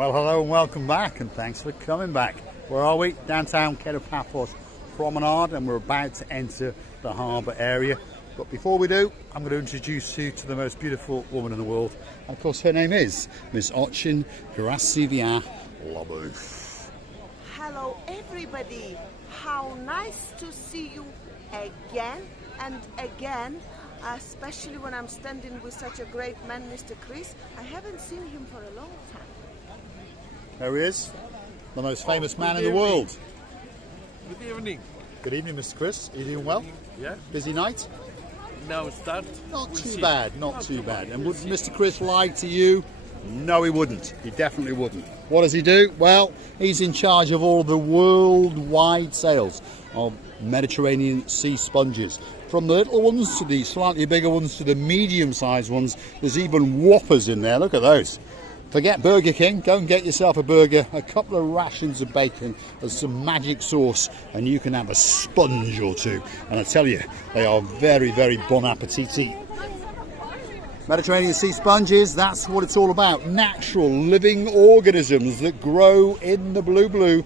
Well, hello and welcome back, and thanks for coming back. Where are we? Downtown Kato Paphos Promenade, and we're about to enter the harbour area. But before we do, I'm going to introduce you to the most beautiful woman in the world. And of course, her name is Miss Ochin Grasivia Labouf. Hello, everybody. How nice to see you again and again, especially when I'm standing with such a great man, Mr. Chris. I haven't seen him for a long time. There he is, the most famous man in the world. Good evening. Good evening, Mr. Chris. Are you doing well? Yeah. Busy night? Now start. Not too bad, not too bad. And would Mr. Chris lie to you? No, he wouldn't. He definitely wouldn't. What does he do? Well, he's in charge of all the worldwide sales of Mediterranean sea sponges. From the little ones to the slightly bigger ones to the medium-sized ones. There's even whoppers in there. Look at those. Forget Burger King, go and get yourself a burger, a couple of rations of bacon and some magic sauce, and you can have a sponge or two. And I tell you, they are very, very bon appetit. Mediterranean sea sponges, that's what it's all about. Natural living organisms that grow in the blue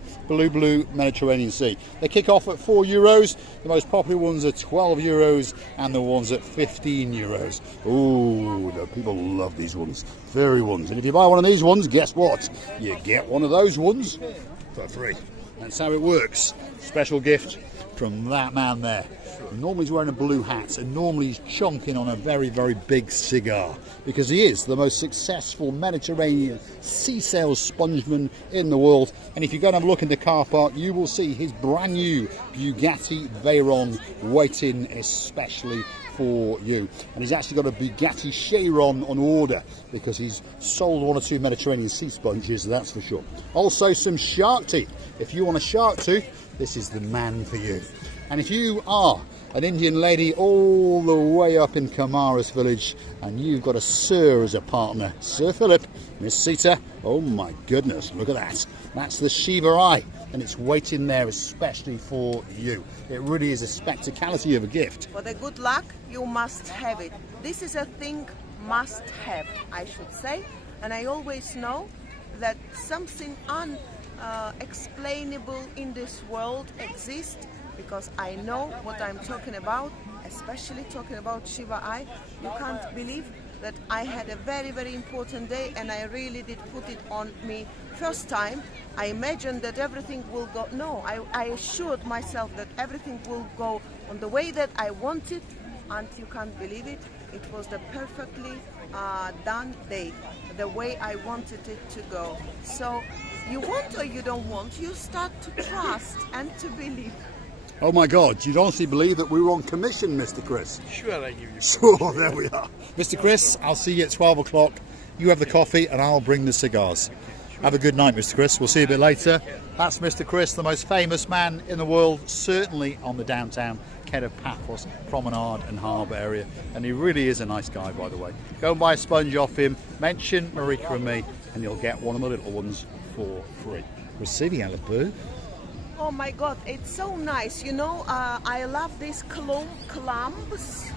Mediterranean Sea. They kick off at €4. The most popular ones are €12 and the ones at €15. Ooh, the people love these ones. Furry ones. And if you buy one of these ones, guess what? You get one of those ones for free. That's how it works. Special gift from that man there. Normally he's wearing a blue hat, and normally he's chonking on a very, very big cigar, because he is the most successful Mediterranean sea sales spongeman in the world. And if you go and have a look in the car park, you will see his brand new Bugatti Veyron waiting especially for you. And he's actually got a Bugatti Veyron on order, because he's sold one or two Mediterranean sea sponges, that's for sure. Also some shark teeth. If you want a shark tooth, this is the man for you. And if you are an Indian lady all the way up in Kamaras village and you've got a Sir as a partner, Sir Philip, Miss Sita, oh my goodness, look at that. That's the Shiva Eye, and it's waiting there especially for you. It really is a spectacality of a gift. For the good luck, you must have it. This is a thing must have, I should say. And I always know that something unexplainable in this world exists, because I know what I'm talking about, especially talking about Shiva Eye. You can't believe that I had a very, very important day, and I really did put it on me first time. I imagined that everything will go, no, I assured myself that everything will go on the way that I wanted, and you can't believe it. It was the perfectly done day, the way I wanted it to go. So you want or you don't want, you start to trust and to believe. Oh my God, you'd honestly believe that we were on commission, Mr. Chris? Sure, I give you. Sure, there we are. Mr. Chris, I'll see you at 12 o'clock. You have the coffee and I'll bring the cigars. Have a good night, Mr. Chris. We'll see you a bit later. That's Mr. Chris, the most famous man in the world, certainly on the downtown Kato Paphos Promenade and Harbour area. And he really is a nice guy, by the way. Go and buy a sponge off him, mention Marika and me, and you'll get one of the little ones for free. Receiving a peu. Oh my God, it's so nice. You know, I love these clumps.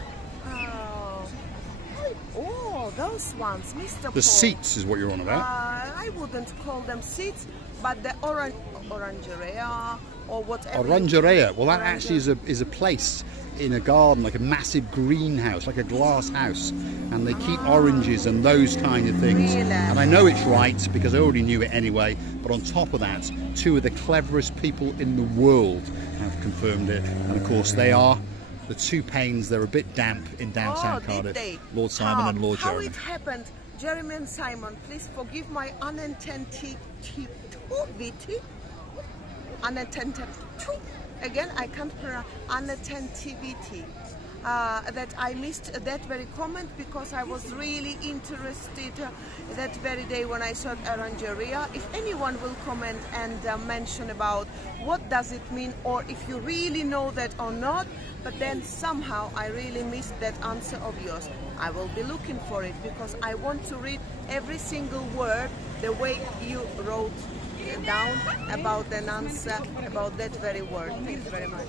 Oh, those ones, Mr. The Paul. seats is what you're on about. I wouldn't call them seats, but the orangeria or whatever. Orangeria. Well, that actually is a place in a garden, like a massive greenhouse, like a glass house, and they keep oranges and those kind of things. Really? And I know it's right because I already knew it anyway, but on top of that, two of the cleverest people in the world have confirmed it, and of course they are the two Paines. They're a bit damp in downtown Cardiff. Lord Simon and Lord Jeremy. How it happened, Jeremy and Simon, please forgive my unattentivity. Again, I can't pronounce unattentivity. That I missed that very comment, because I was really interested that very day when I saw orangeria. If anyone will comment and mention about what does it mean, or if you really know that or not, but then somehow I really missed that answer of yours. I will be looking for it because I want to read every single word the way you wrote down about an answer about that very word. Thank you very much.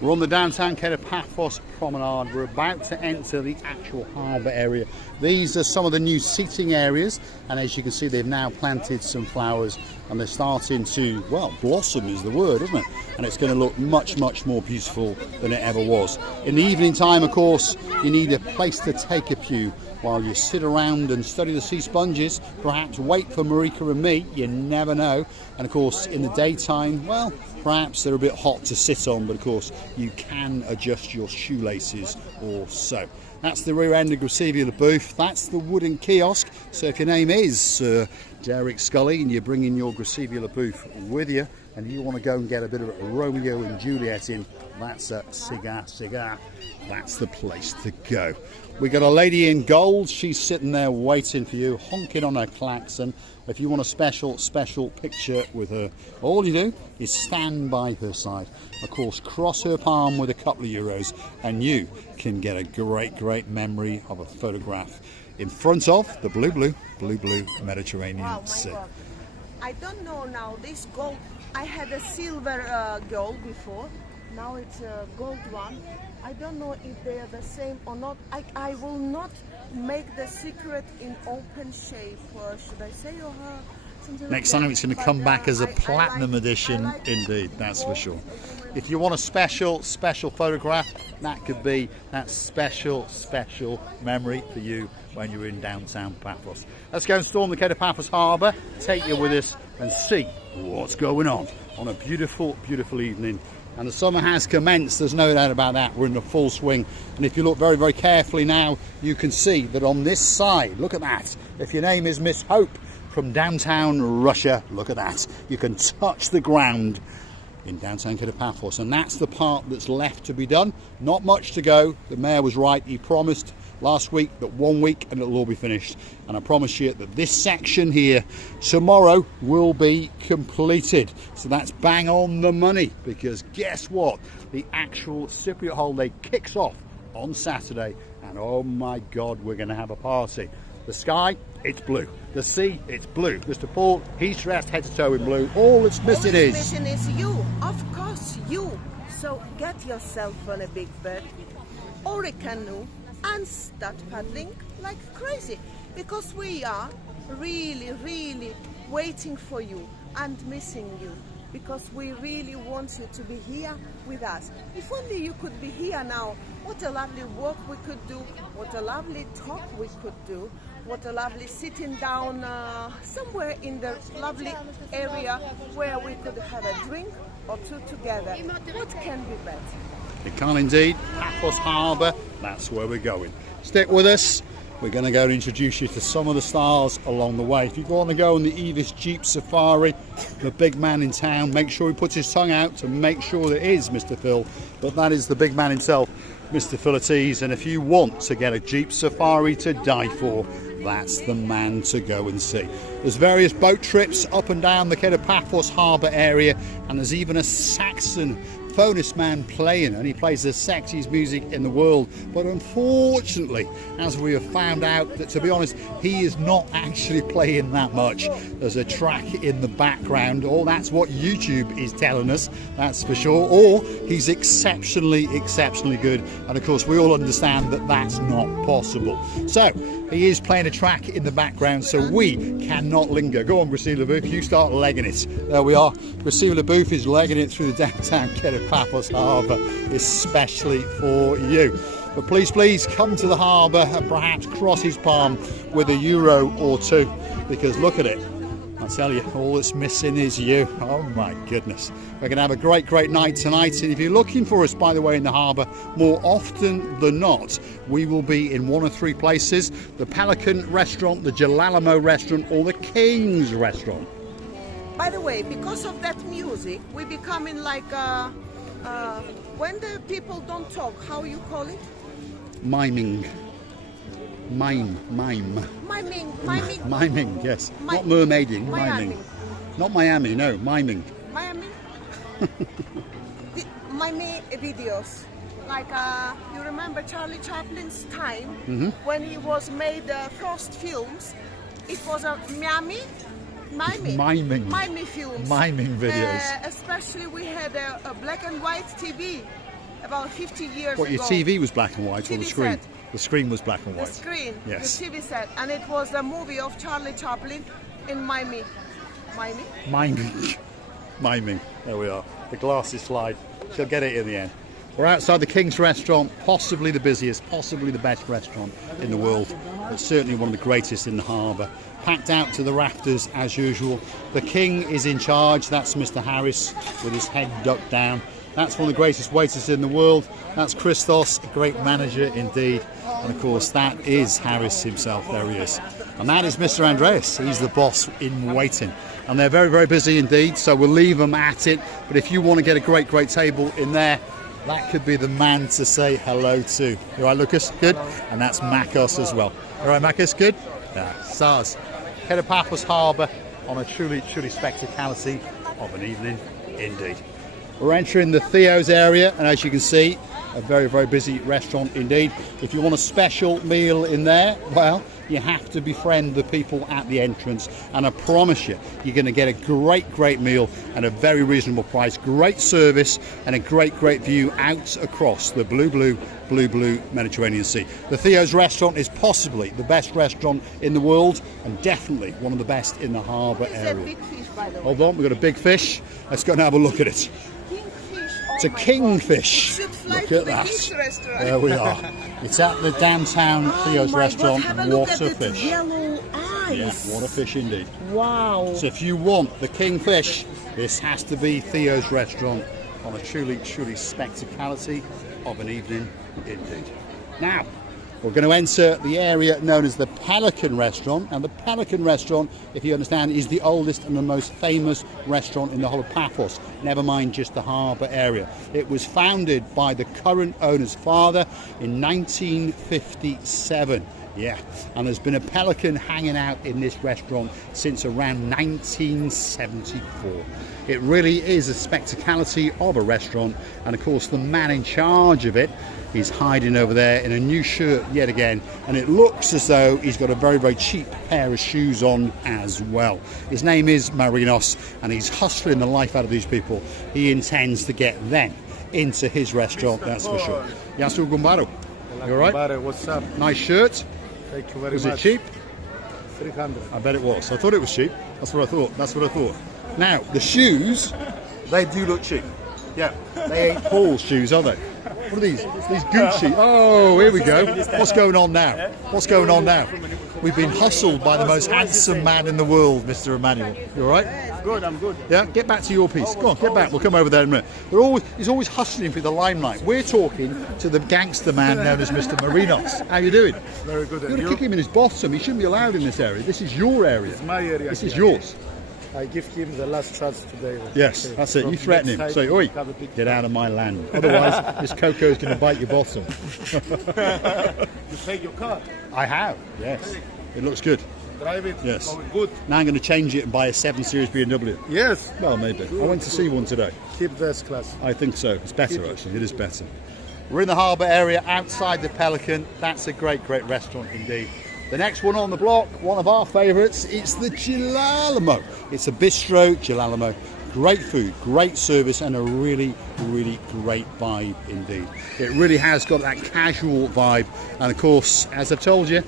We're on the downtown Kato Paphos Promenade. We're about to enter the actual harbour area. These are some of the new seating areas, and as you can see, they've now planted some flowers and they're starting to, well, blossom is the word, isn't it? And it's going to look much, much more beautiful than it ever was. In the evening time, of course, you need a place to take a pew while you sit around and study the sea sponges, perhaps wait for Marika and me, you never know. And of course, in the daytime, well, perhaps they're a bit hot to sit on, but of course, you can adjust your shoelaces or so. That's the rear end of Gracevia booth. That's the wooden kiosk. So if your name is Derek Scully and you're bringing your Gracevia booth with you and you want to go and get a bit of a Romeo and Juliet in, that's a cigar. That's the place to go. We got a lady in gold. She's sitting there waiting for you, honking on her klaxon. If you want a special picture with her, all you do is stand by her side. Of course, cross her palm with a couple of euros and you can get a great memory of a photograph in front of the blue Mediterranean Sea. God. I don't know now, this gold, I had a silver gold before. Now it's a gold one. I don't know if they are the same or not. I will not make the secret in open shape, should I say, or something Next like time that? it's going to come back as a platinum edition, indeed, that's for sure. If you want a special photograph, that could be that special memory for you when you're in downtown Paphos. Let's go and storm the Kato Paphos Harbour, take you with us and see what's going on a beautiful evening. And the summer has commenced, there's no doubt about that. We're in the full swing. And if you look very carefully now, you can see that on this side, look at that. If your name is Miss Hope from downtown Russia, look at that. You can touch the ground in downtown Kato Paphos. And that's the part that's left to be done. Not much to go. The mayor was right. He promised last week that 1 week and it'll all be finished. And I promise you that this section here tomorrow will be completed. So that's bang on the money, because guess what? The actual Cypriot holiday kicks off on Saturday, and oh my God, we're going to have a party. The sky, it's blue. The sea, it's blue. Mr. Paul, he's dressed head to toe in blue. All it's missing is you, of course, you. So get yourself on a big boat or a canoe and start paddling like crazy, because we are really waiting for you and missing you, because we really want you to be here with us. If only you could be here now. What a lovely walk we could do, what a lovely talk we could do, what a lovely sitting down somewhere in the lovely area where we could have a drink or two together. What can be better? It can indeed. Paphos Harbour, that's where we're going. Stick with us. We're going to go and introduce you to some of the stars along the way. If you want to go on the Evis Jeep Safari, the big man in town, make sure he puts his tongue out to make sure that it is Mr. Phil. But that is the big man himself, Mr. Philates. And if you want to get a Jeep Safari to die for, that's the man to go and see. There's various boat trips up and down the Kato Paphos Harbour area, and there's even a Saxon phonist man playing, and he plays the sexiest music in the world. But unfortunately, as we have found out, that to be honest, he is not actually playing that much. There's a track in the background, or that's what YouTube is telling us, that's for sure, or he's exceptionally good, and of course we all understand that that's not possible. So he is playing a track in the background, so we cannot linger. Go on, Gracevia Booth, you start legging it. There we are. Gracevia Booth is legging it through the downtown Kato Paphos Harbour, especially for you. But please come to the harbour and perhaps cross his palm with a euro or two, because look at it. I tell you, all that's missing is you. Oh my goodness. We're going to have a great night tonight, and if you're looking for us, by the way, in the harbour, more often than not, we will be in one of three places: the Pelican Restaurant, the Jalalamo Restaurant, or the King's Restaurant. By the way, because of that music, we becoming like when the people don't talk, how you call it? Miming. Mime. Miming, yes. Not mermaiding, miming. Not Miami, no, miming. Miami? Mime videos. like you remember Charlie Chaplin's time when he was made Frost films. It was a miming films. Miming videos. Especially we had a black and white TV about 50 years What, ago. your TV was black and white or the TV screen? set. The screen was black and The white. screen, Yes. the TV set, and it was a movie of Charlie Chaplin in Miami. Miming. There we are. The glasses slide. She'll get it in the end. We're outside the King's Restaurant, possibly the busiest, possibly the best restaurant in the world, but certainly one of the greatest in the harbour. Packed out to the rafters as usual. The King is in charge. That's Mr. Harris with his head ducked down. That's one of the greatest waiters in the world. That's Christos, a great manager indeed. And of course, that is Harris himself. There he is. And that is Mr. Andreas. He's the boss in waiting. And they're very, very busy indeed. So we'll leave them at it. But if you want to get a great, great table in there, that could be the man to say hello to. All right, Lucas? Good? And that's Makos as well. All right, Makos? Good? Yeah. SARS. Head of Paphos Harbour on a truly, truly spectacality of an evening indeed. We're entering the Theos area, and as you can see, a very, very busy restaurant indeed. If you want a special meal in there, well, you have to befriend the people at the entrance, and I promise you, you're going to get a great, great meal at a very reasonable price, great service, and a great, great view out across the blue Mediterranean Sea. The Theos Restaurant is possibly the best restaurant in the world, and definitely one of the best in the harbour It's a area. big fish, by the way. Hold on, we've got a big fish. Let's go and have a look at it. Kingfish. It's a kingfish. It should fly Look to at the that. King's Restaurant. There we are. It's at the downtown Theos Oh my Restaurant. God, have a look What at a the fish. yellow eyes. Yeah, what a fish indeed. Wow. So if you want the kingfish, this has to be Theos Restaurant on a truly, truly spectacality of an evening indeed. Now, we're going to enter the area known as the Pelican Restaurant. And the Pelican Restaurant, if you understand, is the oldest and the most famous restaurant in the whole of Paphos, never mind just the harbour area. It was founded by the current owner's father in 1957. Yeah, and there's been a pelican hanging out in this restaurant since around 1974. It really is a spectacality of a restaurant, and of course the man in charge of it is hiding over there in a new shirt yet again, and it looks as though he's got a very, very cheap pair of shoes on as well. His name is Marinos, and he's hustling the life out of these people. He intends to get them into his restaurant, that's for sure. Yasu Gumbaro, you alright? What's up? Nice shirt. Thank you very Was much. it cheap? 300. I bet it was. I thought it was cheap. That's what I thought. That's what I thought. Now, the shoes, they do look cheap. Yeah, they ain't Paul's shoes, are they? What are these? These Gucci. Oh, here we go. What's going on now? What's going on now? We've been hustled by the most handsome man in the world, Mr. Emmanuel. You all right? Good, I'm good. Yeah, get back to your piece. Go on, get back. We'll come over there in a minute. He's always hustling for the limelight. We're talking to the gangster man known as Mr. Marinos. How you doing? Very good. You're And going to kick him in his bottom. He shouldn't be allowed in this area. This is your area. It's my area. This is here. yours. I give him the last chance today. Yes, Okay. that's it. From You threaten him. next Say, time, oi, have a big get out of my land. Otherwise, this Coco's going to bite your bottom. You take your car, I have, yes. It looks good. drive it. Yes. Oh, good. Now I'm going to change it and buy a 7 Series BMW. Yes. Well, maybe. I went to see one today. Keep this class. I think so. It's better, actually. It is better. We're in the harbour area outside the Pelican. That's a great, great restaurant indeed. The next one on the block, one of our favourites, it's the Jalalamo. It's a bistro, Jalalamo. Great food, great service, and a really, really great vibe indeed. It really has got that casual vibe. And of course, as I've told you,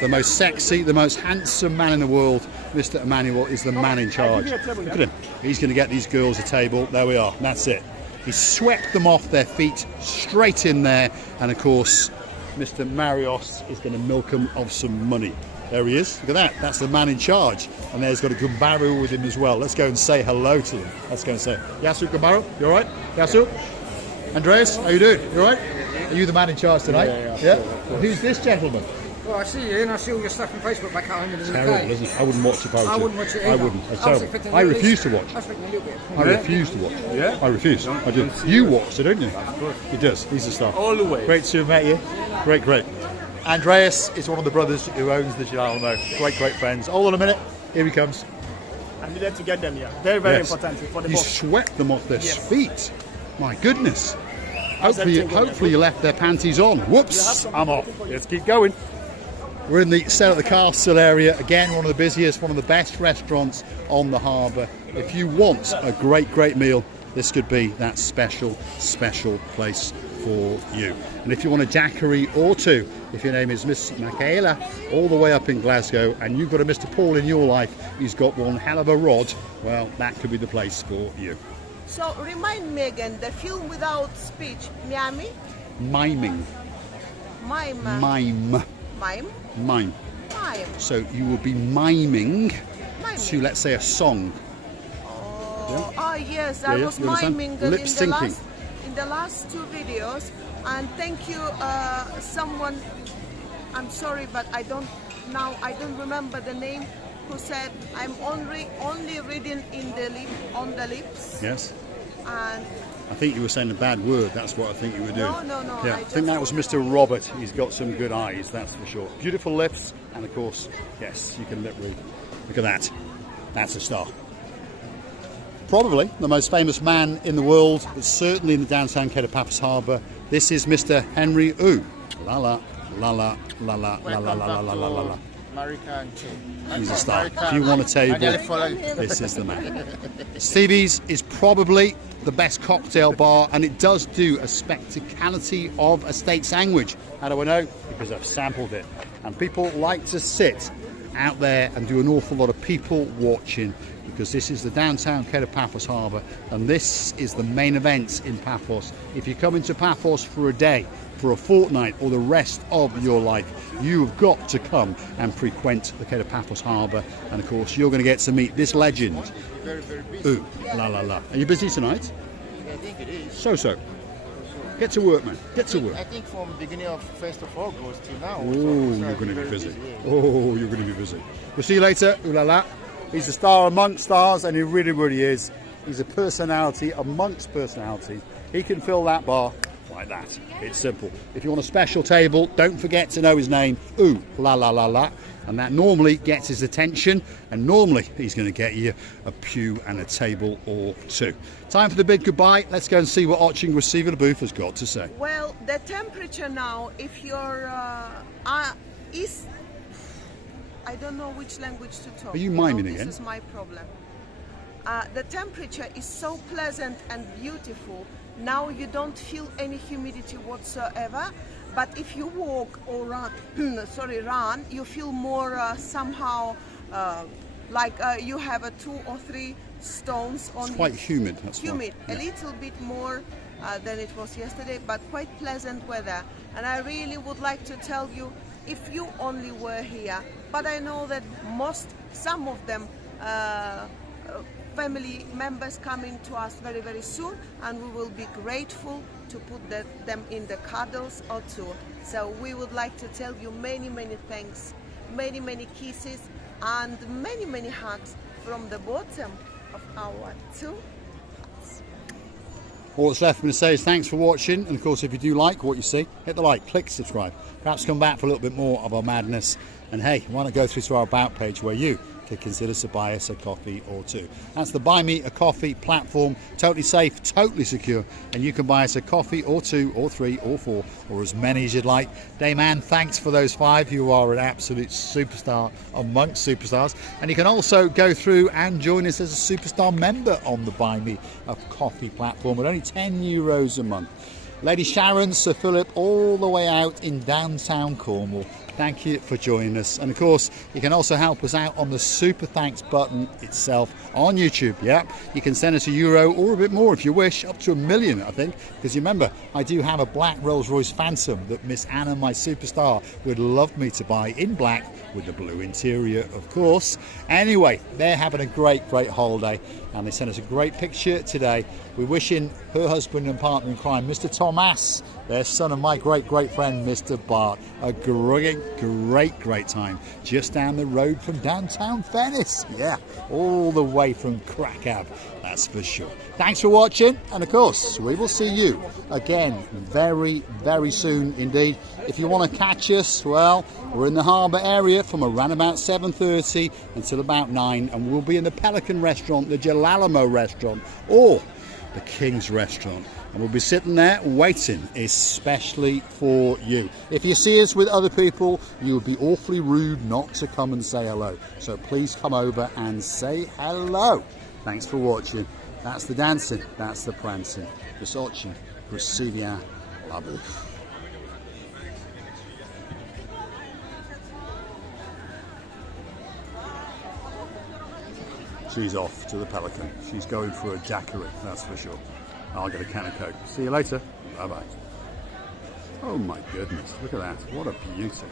the most sexy, the most handsome man in the world, Mr. Emmanuel, is the man in charge. Look at him. He's going to get these girls a table. There we are. That's it. He swept them off their feet straight in there. And of course, Mr. Marios is going to milk them of some money. There he is. Look at that. That's the man in charge. And there's got a Gumbaru with him as well. Let's go and say hello to him. Let's go and say, Yasu Gumbaru, you all right? Yasu? Andreas, how you doing? You all right? Are you the man in charge tonight? Yeah. Who's this gentleman? Well, I see you and I see all your stuff on Facebook back at home in the Terrible, UK. isn't it? I wouldn't watch it if I was I you. wouldn't watch it I either. wouldn't. It's I was terrible. expecting I at refuse least- to watch. I was expecting a little bit. I refuse to watch. Yeah? I refuse. I do. You watch it, don't you? He does. He's a star. Always. Great to have met you. Great, great. Andreas is one of the brothers who owns the Jalalamo. Great, great friends. Hold on a minute. Here he comes. I needed to get them here. Very, very Yes. important for the You boss. swept them off their feet. My goodness. Hopefully you left their panties on. Whoops, I'm off. Let's keep going. We're in the Sail at the Castle area. Again, one of the busiest, one of the best restaurants on the harbour. If you want a great meal, this could be that special place for you. And if you want a daiquiri or two, if your name is Miss Michaela, all the way up in Glasgow, and you've got a Mr. Paul in your life, he's got one hell of a rod, well, that could be the place for you. So remind me again, the film without speech, Miami? Miming. Mime. Mime. Mime? Mime. Mime. So you will be miming Mime. to, let's say, a song. Oh, yes, Yeah, I yeah, was you understand? miming Lip syncing. in the last two videos. And thank you, someone, I'm sorry, but I don't remember the name, who said I'm only reading on the lips. Yes. And I think you were saying a bad word. That's what I think you were doing. No. Yeah, I just think that was Mr. Robert. He's got some good eyes, that's for sure. Beautiful lips, and of course, yes, you can lip read. Look at that. That's a star. Probably the most famous man in the world, but certainly in the downtown Kato Paphos Harbour. This is Mr. Henry Ooh. La la la la la la la la la la la la. He's a star. If you want a table, this is the man. Stevie's is probably the best cocktail bar, and it does do a spectacality of a steak sandwich. How do I know? Because I've sampled it. And people like to sit out there and do an awful lot of people watching, because this is the downtown Kato Paphos Harbour, and this is the main event in Paphos. If you come into Paphos for a day, for a fortnight, or the rest of your life, you've got to come and frequent the Kato Paphos Harbour, and of course you're going to get to meet this legend. Very busy. Ooh, la la la. Are you busy tonight? I think it is. So. Get to work, man. Get to work. I think from beginning of 1st of August till now. Oh, you're going to be busy. Yeah. Oh, you're going to be busy. We'll see you later. Ooh la la. He's a star amongst stars, and he really is. He's a personality amongst personalities. He can fill that bar like that. It's simple. If you want a special table, don't forget to know his name. Ooh la la la la. And that normally gets his attention, and normally he's going to get you a pew and a table or two. Time for the big goodbye. Let's go and see what Oching Receiver Booth has got to say. well, the temperature now, if you're is, I don't know which language to talk. Are you miming this again? This is my problem. The temperature is so pleasant and beautiful. Now you don't feel any humidity whatsoever. But if you walk or run, run, you feel more somehow like you have 2 or 3 stones on. It's quite it. humid. That's Humid, why. a little bit more than it was yesterday, but quite pleasant weather. And I really would like to tell you, if you only were here, but I know that some of them, family members coming to us very soon, and we will be grateful to put them in the cuddles or two. So we would like to tell you many thanks, many kisses, and many hugs from the bottom of our 2 hearts. All that's left for me to say is thanks for watching, and of course if you do like what you see, hit the like, click subscribe, perhaps come back for a little bit more of our madness, and hey, why not go through to our about page where you could consider to buy us a coffee or two. That's the Buy Me a Coffee platform, totally safe, totally secure, and you can buy us a coffee or 2 or 3 or 4 or as many as you'd like. Dayman, thanks for those 5. You are an absolute superstar amongst superstars, and you can also go through and join us as a superstar member on the Buy Me a Coffee platform at only €10 a month. Lady Sharon, Sir Philip, all the way out in downtown Cornwall. Thank you for joining us. And of course, you can also help us out on the super thanks button itself on YouTube. Yeah, you can send us €1 or a bit more if you wish, up to $1 million, I think. Because you remember, I do have a black Rolls-Royce Phantom that Miss Anna, my superstar, would love me to buy in black with the blue interior, of course. Anyway, they're having a great holiday, and they sent us a great picture today. We're wishing her husband and partner in crime, Mr. Thomas, their son and my great friend, Mr. Bart, a great time just down the road from downtown Venice. Yeah, all the way from Krakow, that's for sure. Thanks for watching, and of course, we will see you again very soon indeed. If you want to catch us, well, we're in the harbour area from around about 7:30 until about 9, and we'll be in the Pelican Restaurant, the Jalalamo Restaurant, or the King's Restaurant. And we'll be sitting there waiting, especially for you. If you see us with other people, you would be awfully rude not to come and say hello. So please come over and say hello. Thanks for watching. That's the dancing, that's the prancing. Wysoki, Krasivia, Labuf. She's off to the Pelican. She's going for a daiquiri, that's for sure. I'll get a can of Coke. See you later. Bye-bye. Oh my goodness, look at that. What a beauty.